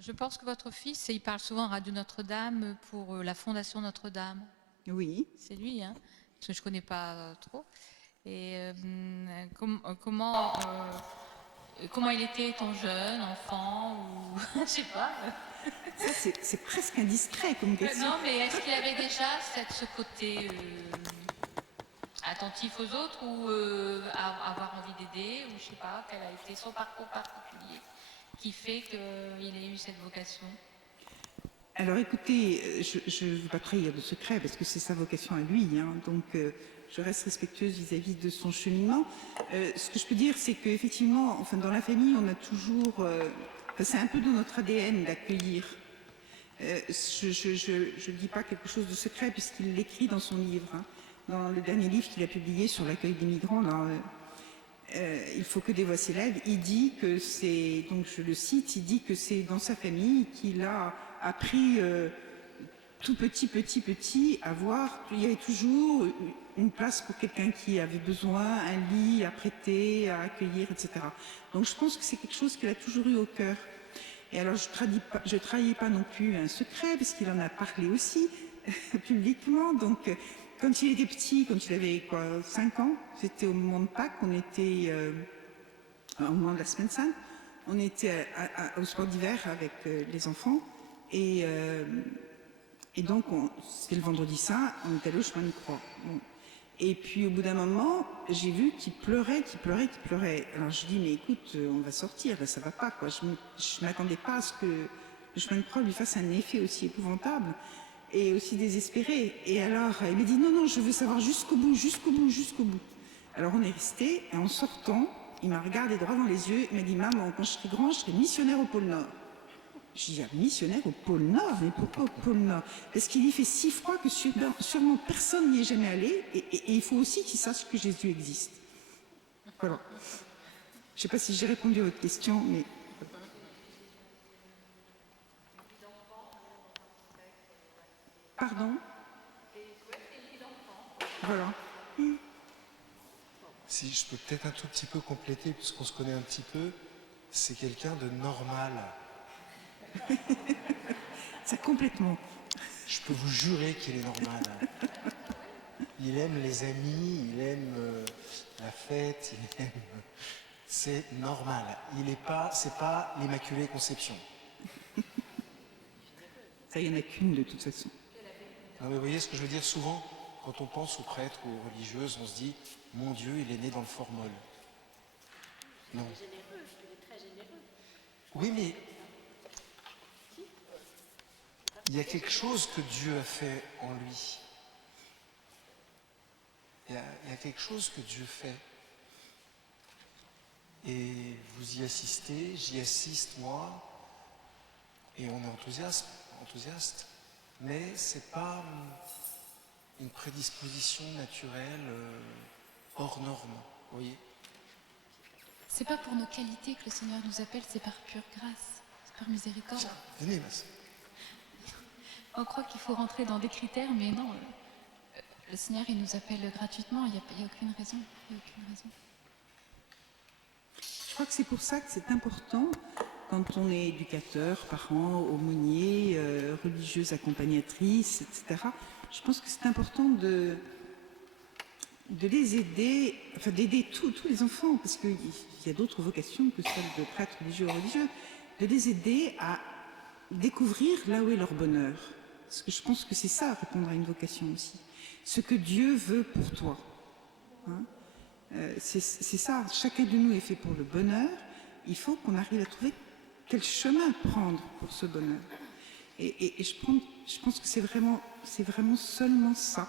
Je pense que votre fils, il parle souvent à Radio Notre-Dame pour la Fondation Notre-Dame. Oui. C'est lui, hein, parce que je ne connais pas trop. Et comment il était étant jeune, enfant, ou je sais pas. Ça, c'est presque indiscret comme question. Non, mais est-ce qu'il avait déjà ce côté attentif aux autres ou avoir envie d'aider, ou je sais pas, quel a été son parcours particulier qui fait qu'il ait eu cette vocation? Alors écoutez, je ne veux pas trahir de secret parce que c'est sa vocation à lui, hein, donc je reste respectueuse vis-à-vis de son cheminement. Ce que je peux dire, c'est qu'effectivement, enfin, dans la famille, on a toujours, c'est un peu dans notre ADN d'accueillir. Je ne dis pas quelque chose de secret puisqu'il l'écrit dans son livre, hein, dans le dernier livre qu'il a publié sur l'accueil des migrants. Là, il faut que des voix s'élèvent. Il dit que c'est, donc je le cite, il dit que c'est dans sa famille qu'il a appris tout petit à voir qu'il y avait toujours une place pour quelqu'un qui avait besoin, un lit à prêter, à accueillir, etc. Donc je pense que c'est quelque chose qu'il a toujours eu au cœur. Et alors je trahis pas non plus un secret parce qu'il en a parlé aussi publiquement. Donc quand il était petit, quand il avait 5 ans, c'était au moment de Pâques, on était au moment de la Semaine Sainte, on était au sport d'hiver avec les enfants et donc c'était le vendredi saint, on était allé au chemin de croix. Bon. Et puis au bout d'un moment, j'ai vu qu'il pleurait. Alors je dis mais écoute, on va sortir, là ça va pas quoi. Je m'attendais pas à ce que le chemin de croix lui fasse un effet aussi épouvantable et aussi désespéré. Et alors il m'a dit non, je veux savoir jusqu'au bout. Alors on est resté et en sortant, il m'a regardé droit dans les yeux, il m'a dit maman, quand je serai grand, je serai missionnaire au pôle Nord. Je dis, missionnaire au pôle Nord? Mais pourquoi au pôle Nord? Parce qu'il y fait si froid que sûrement personne n'y est jamais allé, et il faut aussi qu'il sache que Jésus existe. Voilà. Je ne sais pas si j'ai répondu à votre question, mais... Pardon? Voilà. Si je peux peut-être un tout petit peu compléter, puisqu'on se connaît un petit peu, c'est quelqu'un de normal. Ça complètement. Je peux vous jurer qu'il est normal. Il aime les amis, il aime la fête, il aime... C'est normal. C'est pas l'Immaculée Conception. Ça, il n'y en a qu'une de toute façon. Non, mais vous voyez ce que je veux dire souvent, quand on pense aux prêtres ou aux religieuses, on se dit, mon Dieu, il est né dans le formol. Non. Oui, mais il y a quelque chose que Dieu a fait en lui. Il y a quelque chose que Dieu fait. Et vous y assistez, j'y assiste moi, et on est enthousiaste, mais c'est pas une prédisposition naturelle hors norme, vous voyez. C'est pas pour nos qualités que le Seigneur nous appelle, c'est par pure grâce, c'est par miséricorde. Tiens, venez, Masse. On croit qu'il faut rentrer dans des critères, mais non. Le Seigneur, il nous appelle gratuitement, il n'y a aucune raison. Je crois que c'est pour ça que c'est important, quand on est éducateur, parent, aumônier, religieuse accompagnatrice, etc. Je pense que c'est important de les aider, enfin d'aider tous les enfants, parce qu'il y a d'autres vocations que celles de prêtres religieux ou religieux, de les aider à découvrir là où est leur bonheur. Parce que je pense que c'est ça, répondre à une vocation aussi. Ce que Dieu veut pour toi. Hein, c'est ça, chacun de nous est fait pour le bonheur, il faut qu'on arrive à trouver quel chemin prendre pour ce bonheur. Et je pense que c'est vraiment seulement ça.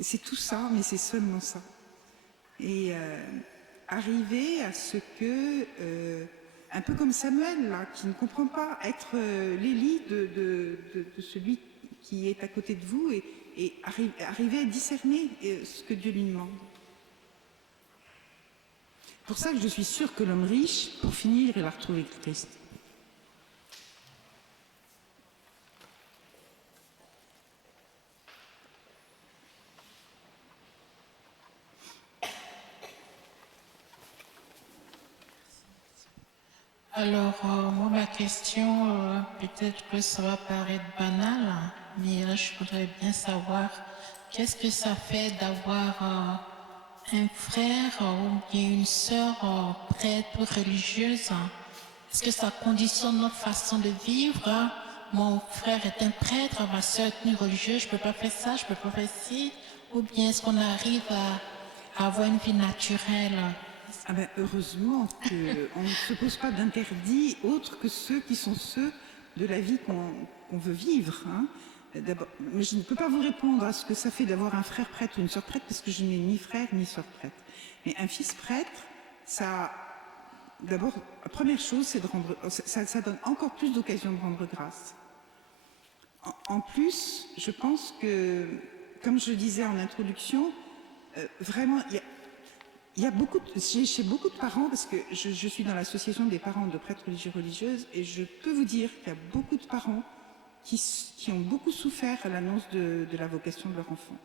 C'est tout ça, mais c'est seulement ça. Et arriver à ce que, un peu comme Samuel, là, qui ne comprend pas être l'Élie de celui qui est à côté de vous, et arriver à discerner ce que Dieu lui demande. Pour ça que je suis sûre que l'homme riche, pour finir, il va retrouver le Christ. Alors, moi, ma question, peut-être que ça va paraître banal, mais là, je voudrais bien savoir qu'est-ce que ça fait d'avoir un frère ou bien une sœur prêtre ou religieuse. Est-ce que ça conditionne notre façon de vivre? Mon frère est un prêtre, ma sœur est une religieuse, je ne peux pas faire ça, je ne peux pas faire ci. Ou bien est-ce qu'on arrive à avoir une vie naturelle? Ah ben, heureusement qu'on ne se pose pas d'interdits autres que ceux qui sont ceux de la vie qu'on veut vivre. Hein. D'abord, mais je ne peux pas vous répondre à ce que ça fait d'avoir un frère prêtre ou une sœur prêtre parce que je n'ai ni frère ni sœur prêtre. Mais un fils prêtre, ça, d'abord, la première chose, c'est de rendre, ça donne encore plus d'occasions de rendre grâce. En plus, je pense que, comme je le disais en introduction, vraiment, il y a beaucoup, chez beaucoup de parents, parce que je suis dans l'association des parents de prêtres religieux religieuses, et je peux vous dire qu'il y a beaucoup de parents qui ont beaucoup souffert à l'annonce de la vocation de leur enfant.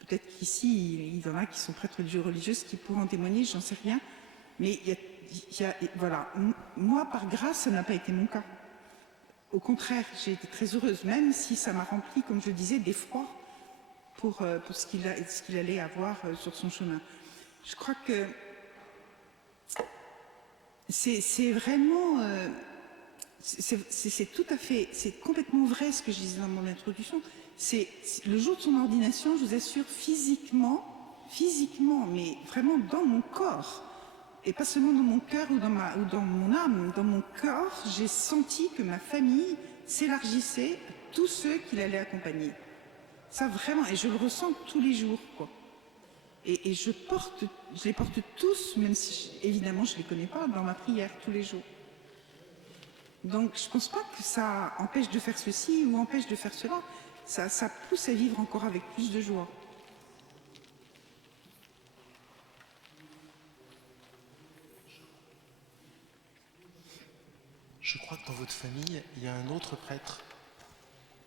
Peut-être qu'ici, il y en a qui sont prêtres religieux religieuses qui pourront en témoigner, j'en sais rien. Mais voilà, moi, par grâce, ça n'a pas été mon cas. Au contraire, j'ai été très heureuse, même si ça m'a rempli, comme je le disais, d'effroi pour ce qu'il allait avoir sur son chemin. Je crois que c'est vraiment, c'est tout à fait, c'est complètement vrai ce que je disais dans mon introduction. C'est le jour de son ordination, je vous assure, physiquement, mais vraiment dans mon corps, et pas seulement dans mon cœur ou dans mon âme, dans mon corps, j'ai senti que ma famille s'élargissait à tous ceux qu'il allait accompagner. Ça vraiment, et je le ressens tous les jours, quoi. Et je les porte tous, même si évidemment je ne les connais pas, dans ma prière tous les jours. Donc je ne pense pas que ça empêche de faire ceci ou empêche de faire cela. Ça pousse à vivre encore avec plus de joie. Je crois que dans votre famille, il y a un autre prêtre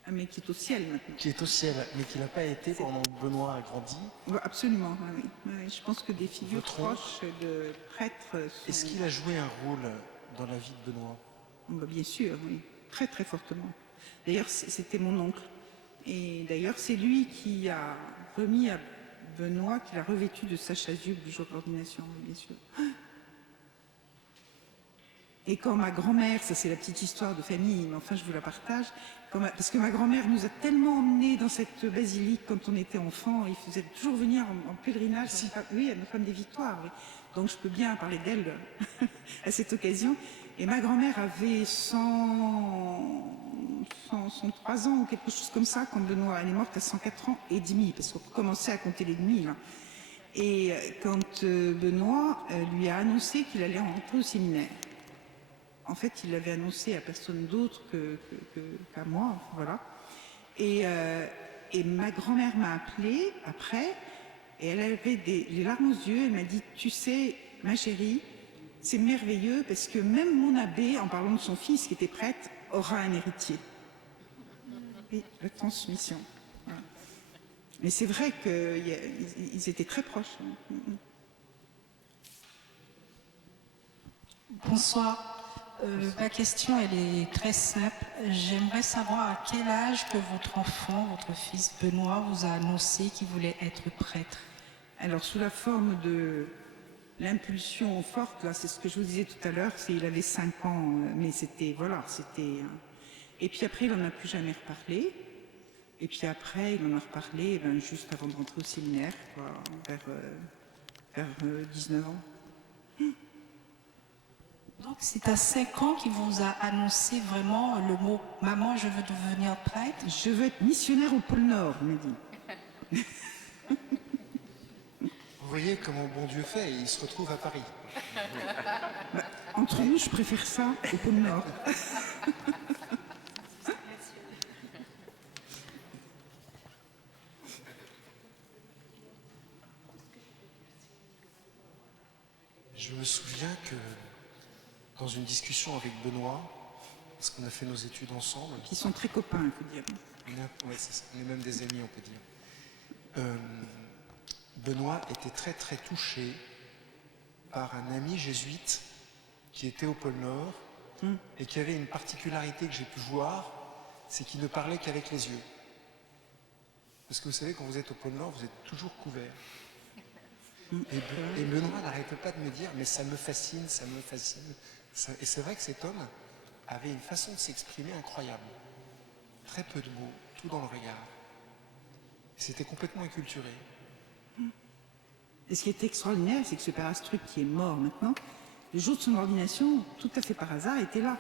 Ah, mais qui est au ciel maintenant. qui est au ciel, mais qui n'a pas été pendant que Benoît a grandi. Absolument, oui. Oui, je pense que des figures Votre oncle, proches de prêtres sont... est-ce qu'il a joué un rôle dans la vie de Benoît? Bien sûr, oui. Très très fortement. D'ailleurs, c'était mon oncle. Et d'ailleurs, c'est lui qui a remis à Benoît, qui l'a revêtu de sa chasuble du jour de l'ordination, bien sûr. Et quand ma grand-mère, ça c'est la petite histoire de famille, mais enfin je vous la partage, parce que ma grand-mère nous a tellement emmenés dans cette basilique quand on était enfant, il faisait toujours venir en pèlerinage, oui, à Notre-Dame des Victoires, oui. Donc je peux bien parler d'elle à cette occasion. Et ma grand-mère avait 103 ans ou quelque chose comme ça quand Benoît, elle est morte à 104 ans et demi, parce qu'on commençait à compter les demi là. Et quand Benoît lui a annoncé qu'il allait rentrer au séminaire, en fait, il l'avait annoncé à personne d'autre qu'à moi, voilà. Et ma grand-mère m'a appelée après, et elle avait les larmes aux yeux. Elle m'a dit, tu sais, ma chérie, c'est merveilleux parce que même mon abbé, en parlant de son fils qui était prêtre, aura un héritier. Et la transmission. Voilà. Mais c'est vrai qu'ils étaient très proches. Bonsoir. Ma question, elle est très simple. J'aimerais savoir à quel âge que votre enfant, votre fils Benoît, vous a annoncé qu'il voulait être prêtre. Alors, sous la forme de l'impulsion forte, là, c'est ce que je vous disais tout à l'heure, il avait 5 ans, mais c'était, voilà, c'était... Et puis après, il n'en a plus jamais reparlé. Et puis après, il en a reparlé juste avant de rentrer au séminaire, quoi, vers 19 ans. Donc c'est à 5 ans qu'il vous a annoncé vraiment le mot « Maman, je veux devenir prêtre ». Je veux être missionnaire au pôle Nord, il m'a dit. Vous voyez comment bon Dieu fait, il se retrouve à Paris. Entre nous, je préfère ça au pôle Nord. Je me souviens que dans une discussion avec Benoît, parce qu'on a fait nos études ensemble. Qui sont très copains, il faut dire. Ouais, on est même des amis, on peut dire. Benoît était très très touché par un ami jésuite qui était au pôle Nord et qui avait une particularité que j'ai pu voir, c'est qu'il ne parlait qu'avec les yeux. Parce que vous savez, quand vous êtes au pôle Nord, vous êtes toujours couvert. Et Benoît n'arrêtait pas de me dire, mais ça me fascine, ça me fascine. Et c'est vrai que cet homme avait une façon de s'exprimer incroyable. Très peu de mots, tout dans le regard. C'était complètement inculturé. Et ce qui est extraordinaire, c'est que ce père Astruc, qui est mort maintenant, le jour de son ordination, tout à fait par hasard, était là.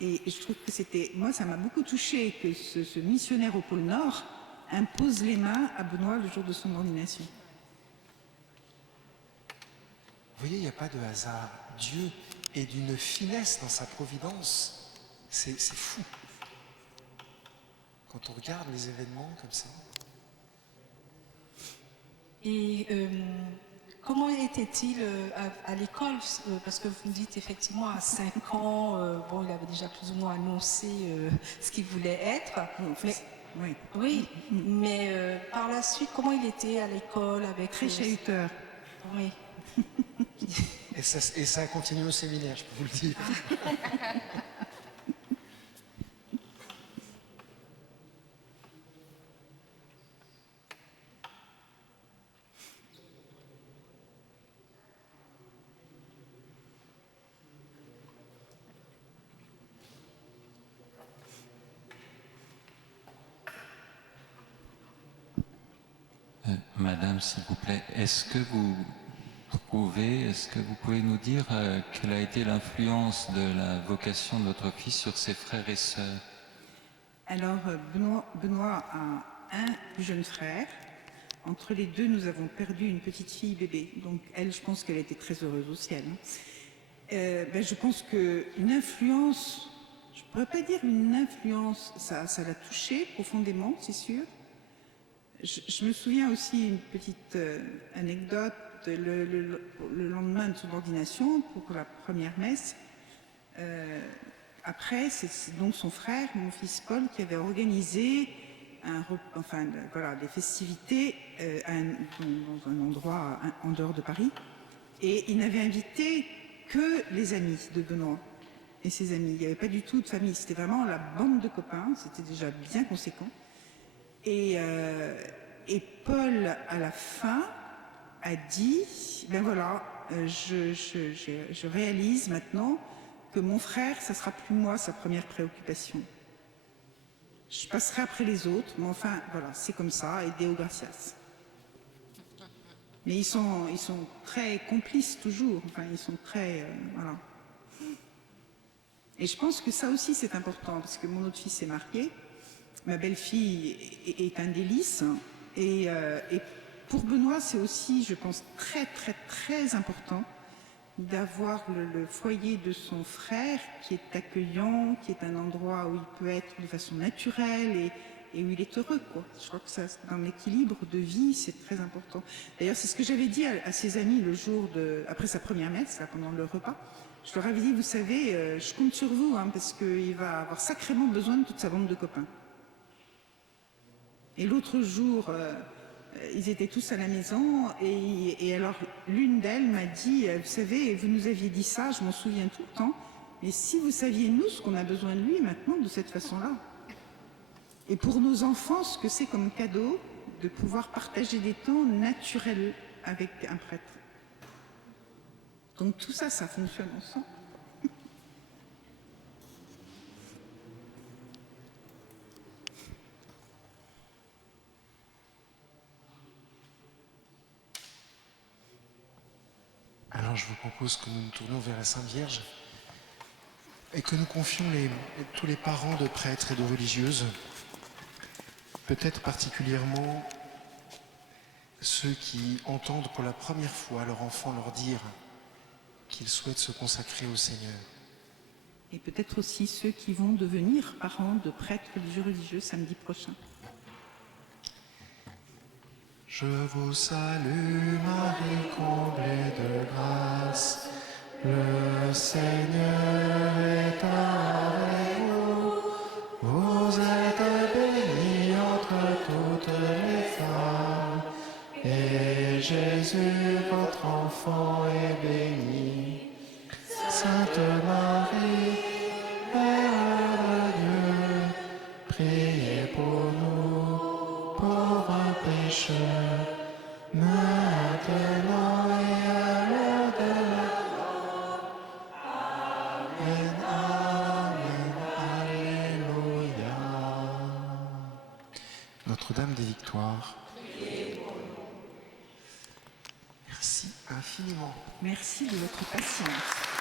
Et je trouve que c'était... Moi, ça m'a beaucoup touché que ce missionnaire au pôle Nord impose les mains à Benoît le jour de son ordination. Vous voyez, il n'y a pas de hasard. Dieu est d'une finesse dans sa providence. C'est fou. Quand on regarde les événements comme ça. Et comment était-il à l'école? Parce que vous me dites effectivement à 5 ans, bon, il avait déjà plus ou moins annoncé ce qu'il voulait être. Mais, Oui. oui, mais par la suite, comment il était à l'école avec Très chahuteur. Oui. Et ça a continué au séminaire, je peux vous le dire. Madame, s'il vous plaît, est-ce que vous pouvez nous dire quelle a été l'influence de la vocation de votre fils sur ses frères et sœurs? Alors, Benoît a un plus jeune frère. Entre les deux, nous avons perdu une petite fille bébé. Donc, elle, je pense qu'elle était très heureuse au ciel. Je pense qu'une influence, je ne pourrais pas dire une influence, ça l'a touché profondément, c'est sûr. Je me souviens aussi une petite anecdote. Le lendemain de son ordination, pour la première messe, après, c'est donc son frère, mon fils Paul, qui avait organisé des festivités dans un endroit en dehors de Paris. Et il n'avait invité que les amis de Benoît et ses amis. Il n'y avait pas du tout de famille. C'était vraiment la bande de copains. C'était déjà bien conséquent. Et Paul, à la fin, a dit, je réalise maintenant que mon frère, ça sera plus moi sa première préoccupation. Je passerai après les autres, mais enfin, voilà, c'est comme ça, et Deo gratias. Mais ils sont très complices toujours, enfin, ils sont très, voilà. Et je pense que ça aussi c'est important, parce que mon autre fils est marié, ma belle-fille est un délice, et pour Benoît, c'est aussi, je pense, très, très, très important d'avoir le foyer de son frère qui est accueillant, qui est un endroit où il peut être de façon naturelle et où il est heureux, quoi. Je crois que ça, dans l'équilibre de vie, c'est très important. D'ailleurs, c'est ce que j'avais dit à ses amis le jour après sa première messe, là, pendant le repas. Je leur avais dit, vous savez, je compte sur vous, hein, parce qu'il va avoir sacrément besoin de toute sa bande de copains. Et l'autre jour, ils étaient tous à la maison et alors l'une d'elles m'a dit, vous savez, vous nous aviez dit ça, je m'en souviens tout le temps, mais si vous saviez nous ce qu'on a besoin de lui maintenant de cette façon-là. Et pour nos enfants, ce que c'est comme cadeau de pouvoir partager des temps naturels avec un prêtre. Donc tout ça, ça fonctionne ensemble. Alors je vous propose que nous nous tournions vers la Sainte Vierge et que nous confions tous les parents de prêtres et de religieuses, peut-être particulièrement ceux qui entendent pour la première fois leur enfant leur dire qu'ils souhaitent se consacrer au Seigneur. Et peut-être aussi ceux qui vont devenir parents de prêtres religieux samedi prochain. Je vous salue Marie, comblée de grâce, le Seigneur est avec vous. Vous êtes bénie entre toutes les femmes, et Jésus, votre enfant, est béni. Sainte Marie, maintenant et à l'heure de la mort. Amen, Amen, Alléluia. Notre-Dame des Victoires. Merci infiniment. Merci de votre patience.